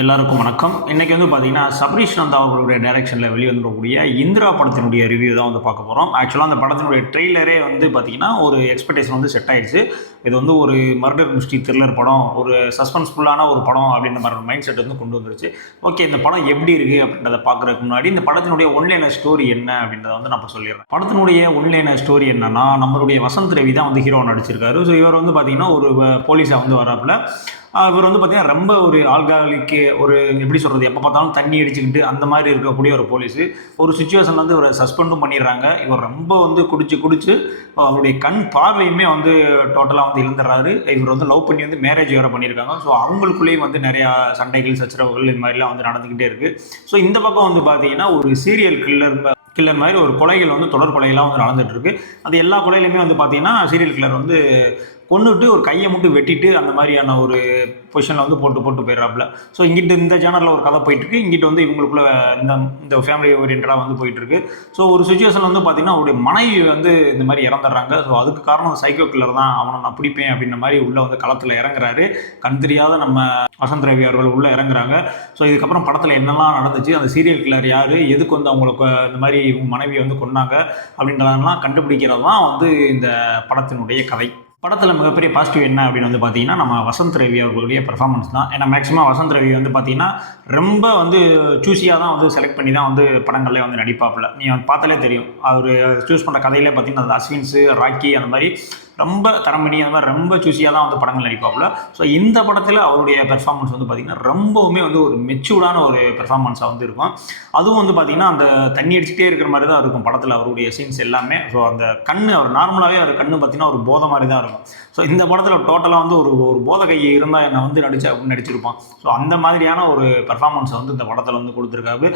எல்லாருக்கும் வணக்கம். இன்னைக்கு வந்து பார்த்தீங்கன்னா, சபரீஷ் நந்தா அவர்களுடைய டைரக்ஷனில் வெளிவந்திருக்கக்கூடிய இந்திரா படத்தினுடைய ரிவ்யூ தான் வந்து பார்க்க போகிறோம். ஆக்சுவலாக அந்த படத்தினுடைய ட்ரெய்லரே வந்து பார்த்தீங்கன்னா, ஒரு எக்ஸ்பெக்டேஷன் வந்து செட் ஆயிடுச்சு. இது வந்து ஒரு மர்டர் மிஸ்ட்ரி த்ரில்லர் படம், ஒரு சஸ்பென்ஸ்ஃபுல்லான ஒரு படம் அப்படின்ற மாதிரி ஒரு மைண்ட் செட் வந்து கொண்டு வந்துருச்சு. ஓகே, இந்த படம் எப்படி இருக்குது அப்படின்றத பார்க்குறதுக்கு முன்னாடி, இந்த படத்தினுடைய ஒன்லைனர் ஸ்டோரி என்ன அப்படின்றத வந்து நான் இப்போ சொல்லிடுறேன். படத்தினுடைய ஒன்லைனர் ஸ்டோரி என்னன்னா, நம்மளுடைய வசந்த் ரவி தான் வந்து ஹீரோ நடிச்சிருக்காரு. ஸோ இவர் வந்து பார்த்தீங்கன்னா, ஒரு போலீஸாக வந்து வராப்புல. இவர் வந்து பார்த்தீங்கன்னா ரொம்ப ஒரு ஆல்காலிக்கு ஒரு எப்படி சொல்கிறது, எப்போ பார்த்தாலும் தண்ணி அடிச்சுக்கிட்டு அந்த மாதிரி இருக்கக்கூடிய ஒரு போலீஸு. ஒரு சுச்சுவேஷன் வந்து இவரை சஸ்பெண்டும் பண்ணிடுறாங்க. இவர் ரொம்ப வந்து குடிச்சு அவருடைய கண் பார்வையுமே வந்து டோட்டலாக வந்து இழந்துடுறாரு. இவர் வந்து லவ் பண்ணி வந்து மேரேஜ் வேறு பண்ணியிருக்காங்க. ஸோ அவங்களுக்குள்ளேயும் வந்து நிறையா சண்டைகள் சச்சரவுகள் இது மாதிரிலாம் வந்து நடந்துக்கிட்டே இருக்குது. ஸோ இந்த பக்கம் வந்து பார்த்தீங்கன்னா ஒரு சீரியல் கில்லர் மாதிரி ஒரு கொலைகள் வந்து தொடர் கொலைகளாக வந்து நடந்துட்டு இருக்கு. அது எல்லா கொலையிலுமே வந்து பார்த்தீங்கன்னா சீரியல் கில்லர் வந்து கொன்னுட்டு ஒரு கையை மட்டும் வெட்டிட்டு அந்த மாதிரியான ஒரு பொசிஷனில் வந்து போட்டு போயிடுறாப்புல. ஸோ இங்கிட்டு இந்த ஜேனரில் ஒரு கதை போயிட்டுருக்கு, இங்கிட்டு வந்து இவங்களுக்குள்ள இந்த ஃபேமிலி ஓரியன்டாக வந்து போயிட்டுருக்கு. ஸோ ஒரு சுச்சுவேஷன் வந்து பார்த்தீங்கன்னா அவருடைய மனைவி வந்து இந்த மாதிரி இறந்துடுறாங்க. ஸோ அதுக்கு காரணம் சைக்கோ கில்லர் தான், அவனை நான் பிடிப்பேன் அப்படின்ற மாதிரி உள்ளே வந்து களத்தில் இறங்குறாரு. கண் தெரியாத நம்ம வசந்த் ரவி அவர்கள் உள்ளே இறங்குறாங்க. ஸோ இதுக்கப்புறம் படத்தில் என்னெல்லாம் நடந்துச்சு, அந்த சீரியல் கில்லர் யார், எதுக்கு வந்து அவங்களுக்கு இந்த மாதிரி இவங்க மனைவியை வந்து கொன்னாங்க அப்படின்றதெல்லாம் கண்டுபிடிக்கிறது தான் வந்து இந்த படத்தினுடைய கதை. படத்தில் மிகப்பெரிய பாசிட்டிவ் என்ன அப்படின்னு வந்து பார்த்தீங்கன்னா, நம்ம வசந்த் ரவி அவர்களுடைய பெர்ஃபார்மன்ஸ் தான். ஏன்னா மேக்ஸிமம் வசந்த் ரவி வந்து பார்த்தீங்கன்னா ரொம்ப வந்து சூஸியாக தான் வந்து செலக்ட் பண்ணி தான் வந்து படங்கள்லேயே வந்து நடிப்பாப்பில். நீங்கள் பார்த்தாலே தெரியும், அவர் சூஸ் பண்ணுற கதையிலே பார்த்தீங்கன்னா அஸ்வின்ஸு, ராக்கி அந்த மாதிரி ரொம்ப தரமணி அந்த மாதிரி ரொம்ப சூஸியாக தான் வந்து படங்கள் நடிப்பாப்புல. ஸோ இந்த படத்தில் அவருடைய பெர்ஃபார்மன்ஸ் வந்து பார்த்திங்கன்னா ரொம்பவுமே வந்து ஒரு மெச்சூர்டான ஒரு பெர்ஃபார்மன்ஸாக வந்து இருக்கும். அதுவும் வந்து பார்த்திங்கன்னா அந்த தண்ணி அடிச்சுட்டே இருக்கிற மாதிரி தான் இருக்கும் படத்தில் அவருடைய சீன்ஸ் எல்லாமே. ஸோ அந்த அவர் நார்மலாகவே அவர் கண்ணு பார்த்திங்கன்னா ஒரு போதை மாதிரி தான் இருக்கும். ஸோ இந்த படத்தில் டோட்டலாக வந்து ஒரு போதை கை இருந்தால் என்னை வந்து அப்படின்னு நடிச்சிருப்பான். ஸோ அந்த மாதிரியான ஒரு பெர்ஃபார்மன்ஸை வந்து இந்த படத்தில் வந்து கொடுத்துருக்காரு.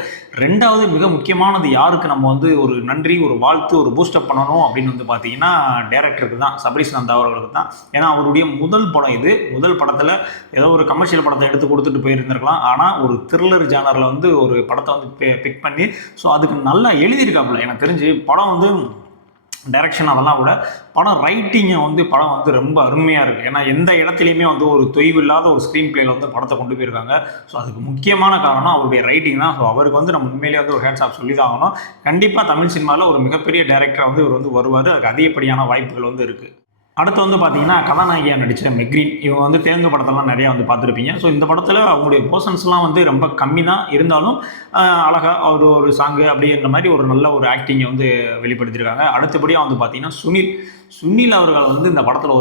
ரெண்டாவது மிக முக்கியமானது யாருக்கு நம்ம வந்து ஒரு நன்றி, ஒரு வாழ்த்து, ஒரு பூஸ்டப் பண்ணணும் அப்படின்னு வந்து பார்த்திங்கன்னா டேரக்டருக்கு தான், சபரீஷ் நந்தா அவர்களுக்கு தான். ஏன்னா அவருடைய முதல் படம் இது. முதல் படத்தில் ஏதோ ஒரு கமர்ஷியல் படத்தை எடுத்து கொடுத்துட்டு போயிருந்திருக்கலாம். ஆனால் ஒரு த்ரில்லர் ஜானரில் வந்து ஒரு படத்தை வந்து பிக் பண்ணி ஸோ அதுக்கு நல்லா எழுதியிருக்காப்புல. எனக்கு தெரிஞ்சு படம் வந்து டைரக்ஷன் அதெல்லாம் விட படம் ரைட்டிங்கை வந்து படம் வந்து ரொம்ப அருமையாக இருக்குது. ஏன்னா எந்த இடத்துலையுமே வந்து ஒரு தொய்வு இல்லாத ஒரு ஸ்க்ரீன் பிளேயில் வந்து படத்தை கொண்டு போயிருக்காங்க. ஸோ அதுக்கு முக்கியமான காரணம் அவருடைய ரைட்டிங் தான். ஸோ அவருக்கு வந்து நம்ம உண்மையிலேயே வந்து ஒரு ஹேண்ட்ஸ் ஆஃப் சொல்லி தான் ஆகணும். கண்டிப்பாக தமிழ் சினிமாவில் ஒரு மிகப்பெரிய டைரக்டராக வந்து இவர் வந்து வருவார். அதுக்கு அதிகப்படியான வாய்ப்புகள் வந்து இருக்குது. அடுத்து வந்து பார்த்தீங்கன்னா கதாநாயகியாக நடித்த மெக்ரீன், இவங்க வந்து தேர்ந்த படத்தெல்லாம் நிறையா வந்து பார்த்துருப்பீங்க. ஸோ இந்த படத்தில் அவங்களுடைய போர்ஷன்ஸ்லாம் வந்து ரொம்ப கம்மி தான் இருந்தாலும் அழகாக அவர் ஒரு சாங்கு அப்படின்ற மாதிரி ஒரு நல்ல ஒரு ஆக்டிங்கை வந்து வெளிப்படுத்தியிருக்காங்க. அடுத்தபடியாக வந்து பார்த்தீங்கன்னா சுனில் அவர்கள் வந்து இந்த படத்தில்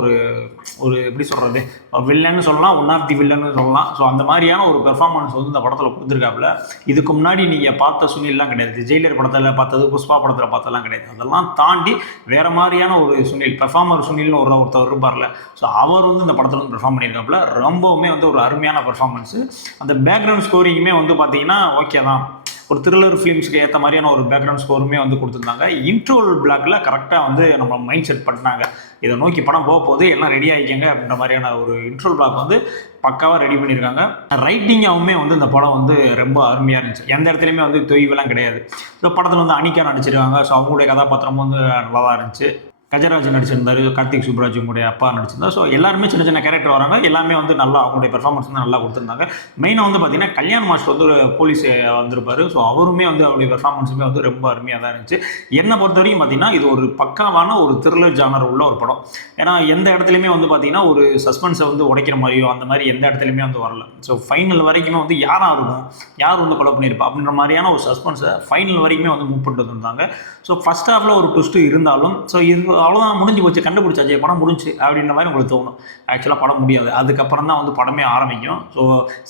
ஒரு எப்படி சொல்கிறது, வில்லன்னு சொல்லலாம், ஒன் ஆஃப் தி வில்லன்னு சொல்லலாம். ஸோ அந்த மாதிரியான ஒரு பெர்ஃபார்மன்ஸ் வந்து இந்த படத்தில் கொடுத்துருக்காப்புல. இதுக்கு முன்னாடி நீங்கள் பார்த்த சுனில்லாம் கிடையாது. ஜெயிலர் படத்தில் பார்த்தது, புஷ்பா படத்தில் பார்த்ததெல்லாம் கிடையாது. அதெல்லாம் தாண்டி வேறு மாதிரியான ஒரு சுனில், பெர்ஃபார்மர் சுனில்னு ஒருத்தர் இருப்பார்ல. ஸோ அவர் வந்து இந்த படத்தில் வந்து பெர்ஃபார்ம் பண்ணியிருக்காப்புல. ரொம்பவுமே வந்து ஒரு அருமையான பெர்ஃபார்மன்ஸு. அந்த பேக்ரவுண்ட் ஸ்கோரிங்குமே வந்து பார்த்தீங்கன்னா ஓகே தான், ஒரு த்ரில்லர் ஃபிலிம்ஸ்க்கு ஏற்ற மாதிரியான ஒரு பேக்ரவுண்ட் ஸ்கோருமே வந்து கொடுத்துருந்தாங்க. இன்ட்ரோல் பிளாக்ல கரெக்டாக வந்து நம்ம மைண்ட் செட் பண்ணிட்டாங்க, இதை நோக்கி படம் போக போகுது, எல்லாம் ரெடி ஆகிக்கங்க அப்படின்ற மாதிரியான ஒரு இன்ட்ரோல் பிளாக் வந்து பக்காவாக ரெடி பண்ணியிருக்காங்க. ரைட்டிங்காகவுமே வந்து இந்த படம் வந்து ரொம்ப அருமையாக இருந்துச்சு. எந்த இடத்துலையுமே வந்து தொய்வெல்லாம் கிடையாது. இந்த படத்தில் வந்து அனிகா நடிச்சிருக்காங்க. ஸோ அவங்களுடைய கதாபாத்திரமும் வந்து நல்லா தான் இருந்துச்சு. கஜராஜ் நடிச்சிருந்தார், கார்த்திக் சுப்ராஜுடைய அப்பா நடிச்சிருந்தார். ஸோ எல்லாருமே சின்ன கேரக்டர் வராங்க. எல்லாமே வந்து நல்லா அவங்களுடைய பெர்ஃபார்மன்ஸ் வந்து நல்லா கொடுத்துருந்தாங்க. மெயினாக வந்து பார்த்தீங்கன்னா கல்யாண் மாஸ்டர் வந்து ஒரு போலீஸ் வந்திருப்பார். ஸோ அவருமே வந்து அவருடைய பெர்ஃபார்மன்ஸுமே வந்து ரொம்ப அருமையாக தான் இருந்துச்சு. என்னை பொறுத்த வரைக்கும் பார்த்தீங்கன்னா இது ஒரு பக்காவான ஒரு த்ரில்லர் ஜானர் உள்ள ஒரு படம். ஏன்னா எந்த இடத்துலையுமே வந்து பார்த்தீங்கன்னா ஒரு சஸ்பென்ஸை வந்து உடைக்கிற மாதிரியோ அந்த மாதிரி எந்த இடத்துலையுமே வந்து வரல. ஸோ ஃபைனல் வரைக்குமே வந்து யாராக இருக்கும், யார் வந்து கொலை பண்ணியிருப்பா அப்படின்ற மாதிரியான ஒரு சஸ்பென்ஸை ஃபைனல் வரைக்குமே வந்து மூவ் பண்ணிட்டு வந்திருந்தாங்க. ஸோ ஃபஸ்ட் ஹாஃபில் ஒரு ட்விஸ்ட்டு இருந்தாலும் ஸோ இது அவ்வளோதான், முடிஞ்சு போச்சு, கண்டுபிடிச்சாச்சு, படம் முடிஞ்சு அப்படின்ற மாதிரி உங்களுக்கு தோணும். ஆக்சுவலாக படம் முடியாது. அதுக்கப்புறம் தான் வந்து படமே ஆரம்பிக்கும். ஸோ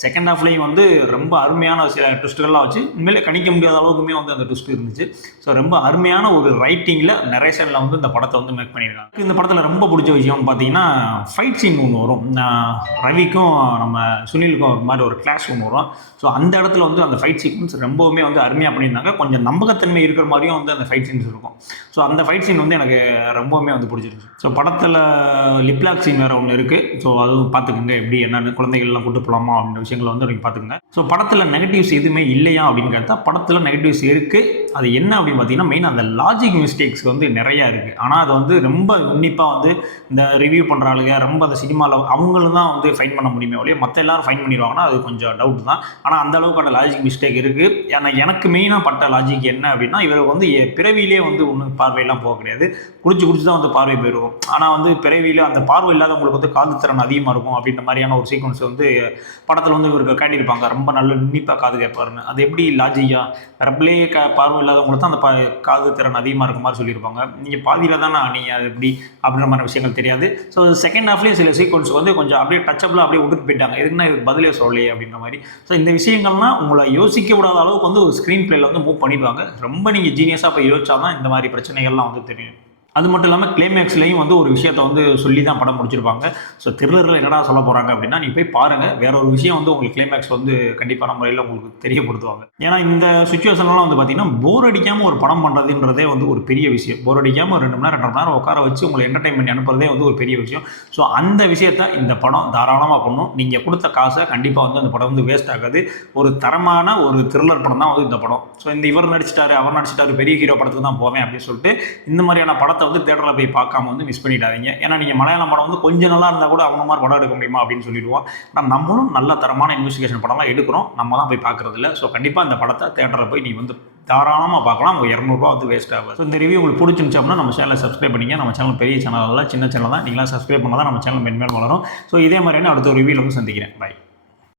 செகண்ட் ஹாஃப்லேயும் வந்து ரொம்ப அருமையான சில ட்விஸ்ட்டுகள்லாம் வச்சு உண்மையிலே கணிக்க முடியாத அளவுக்குமே வந்து அந்த ட்விஸ்ட் இருந்துச்சு. ஸோ ரொம்ப அருமையான ஒரு ரைட்டிங்கில் நரேஷனில் வந்து இந்த படத்தை வந்து மேக் பண்ணியிருக்காங்க. இந்த படத்தில் ரொம்ப பிடிச்ச விஷயம் பார்த்தீங்கன்னா ஃபைட் சீன் ஒன்று வரும். ரவிக்கும் நம்ம சுனிலுக்கும் ஒரு மாதிரி ஒரு கிளாஷ் ஒன்று வரும். ஸோ அந்த இடத்துல வந்து அந்த ஃபைட் சீக்வன்ஸ் ரொம்பவுமே வந்து அருமையாக பண்ணியிருந்தாங்க. கொஞ்சம் நம்பகத்தன்மை இருக்கிற மாதிரியும் வந்து அந்த ஃபைட் சீன்ஸ் இருக்கும். ஸோ அந்த ஃபைட் சீன் வந்து எனக்கு ரொம்பவுமே வந்து பிடிச்சிருக்கு. ஸோ படத்தில் லிப்லாக் சீன் வேறு ஒன்று இருக்குது. ஸோ அதுவும் பார்த்துக்குங்க எப்படி என்னென்னு குழந்தைகள்லாம் கூட்டு போகலாமா அப்படின்ற விஷயங்களை வந்து நீங்கள் பார்த்துக்குங்க. ஸோ படத்தில் நெகட்டிவ்ஸ் எதுவுமே இல்லையா அப்படின்னு கேட்டால் படத்தில் நெகட்டிவ்ஸ் இருக்குது. அது என்ன அப்படின்னு பார்த்தீங்கன்னா மெயின் அந்த லாஜிக் மிஸ்டேக்ஸ் வந்து நிறையா இருக்குது. ஆனால் அது வந்து ரொம்ப உன்னிப்பாக வந்து இந்த ரிவ்யூ பண்ணுற ஆளுங்க ரொம்ப அந்த சினிமாவில் அவங்களும் தான் வந்து ஃபைன் பண்ண முடியுமே ஒழிய மற்ற எல்லாரும் ஃபைன் பண்ணிடுவாங்கன்னா அது கொஞ்சம் டவுட் தான். ஆனால் அந்த அளவுக்கான லாஜிக் மிஸ்டேக் இருக்குது. ஏன்னா எனக்கு மெயினாக பட்ட லாஜிக் என்ன அப்படின்னா இவர் வந்து பிறவியிலே வந்து ஒன்றும் பார்வையெல்லாம் போக கிடையாது. குடிச்சு தான் வந்து பார்வை போயிடுவோம். ஆனால் வந்து பிறவியிலே அந்த பார்வை இல்லாதவங்களுக்கு வந்து காது திறன் அதிகமாக இருக்கும் அப்படின்ற மாதிரியான ஒரு சீக்வன்ஸ் வந்து படத்தில் வந்து இவருக்கு காட்டியிருப்பாங்க. ரொம்ப நல்ல உன்னிப்பாக காது கேட்பாருன்னு. அது எப்படி லாஜிக்கா பிறப்பிலே பார்வை இல்லாதவங்களுக்கு தான் அந்த காது திறன் அதிகமாக இருக்க மாதிரி சொல்லியிருப்பாங்க. நீங்கள் பாதியில் தானே நீங்கள் அது எப்படி அப்படின்ற மாதிரி விஷயங்கள் தெரியாது. ஸோ செகண்ட் ஹாஃப்லேயே சில சீக்வன்ஸ் வந்து கொஞ்சம் அப்படியே டச்சப்பில் அப்படியே விட்டுட்டு போயிட்டாங்க. எதுக்குன்னா இதுக்கு பதிலே சொல்லலையே அப்படின்ற மாதிரி. ஸோ இந்த விஷயங்கள்லாம் உங்களை யோசிக்க விடாத அளவுக்கு வந்து ஒரு ஸ்க்ரீன் பிளேயில் வந்து மூவ் பண்ணிடுவாங்க. ரொம்ப நீங்கள் ஜீனியஸாக போய் யோசிச்சா தான் இந்த மாதிரி பிரச்சனைகள்லாம் வந்து தெரியும். அது மட்டும் இல்லாமல் கிளைமேக்ஸ்லையும் வந்து ஒரு விஷயத்தை வந்து சொல்லி தான் படம் முடிச்சிருப்பாங்க. ஸோ த்ரில்லரில் என்னடா சொல்ல போகிறாங்க அப்படின்னா நீ போய் பாருங்கள். வேற ஒரு விஷயம் வந்து உங்களுக்கு கிளைமேக்ஸ் வந்து கண்டிப்பான முறையில் உங்களுக்கு தெரியப்படுத்துவாங்க. ஏன்னா இந்த சுச்சுவேஷன்லாம் வந்து பார்த்தீங்கன்னா போர் அடிக்காமல் ஒரு படம் பண்ணுறதுன்றதே வந்து ஒரு பெரிய விஷயம். போர் அடிக்காமல் 2 மணி நேரம் 2.5 மணி நேரம் உட்கார வச்சு உங்களை என்டர்டைன் பண்ணி அனுப்புறதே வந்து ஒரு பெரிய விஷயம். ஸோ அந்த விஷயத்தை இந்த படம் தாராளமாக பண்ணும். நீங்கள் கொடுத்த காசை கண்டிப்பாக வந்து அந்த படம் வந்து வேஸ்ட் ஆகாது. ஒரு தரமான ஒரு த்ரில்லர் படம் தான் வந்து இந்த படம். ஸோ இந்த இவர் நடிச்சிட்டாரு அவர் நடிச்சிட்டாரு பெரிய ஹீரோ படத்துக்கு தான் போவேன் அப்படின்னு சொல்லிட்டு இந்த மாதிரியான படத்தை வந்து தியேட்டரில் போய் பார்க்காம வந்து மிஸ் பண்ணிடாதீங்க. ஏன்னா நீங்கள் மலையாளம் படம் வந்து கொஞ்சம் நல்லா இருந்தால் கூட அவங்க மாதிரி படம் எடுக்க முடியுமா அப்படின்னு சொல்லிடுவோம். ஆனால் நம்மளும் நல்ல தரமான இன்வெஸ்டிகேஷன் படம்லாம் எடுக்கிறோம். நம்ம தான் போய் பார்க்குறது இல்லை. ஸோ கண்டிப்பாக இந்த படத்தை தியேட்டரில் போய் நீ வந்து தாராளமாக பார்க்கலாம். ஒரு 200 ரூபா வந்து வேஸ்ட் ஆகும். ஸோ இந்த ரிவ்யூ உங்களுக்கு பிடிச்சிருந்துச்சு அப்படின்னா நம்ம சேனலை சப்ஸ்கிரைப் பண்ணிங்க. நம்ம சேனல் பெரிய சேனல் சின்ன சேனல் தான். நீங்களாம் சப்ஸ்கிரைப் பண்ணால் தான் நம்ம சேனல் மென்மேல் வளரும். ஸோ இதே மாதிரியான அடுத்த ஒரு ரிவ்யூவில் வந்து சந்திக்கிறேன். பை.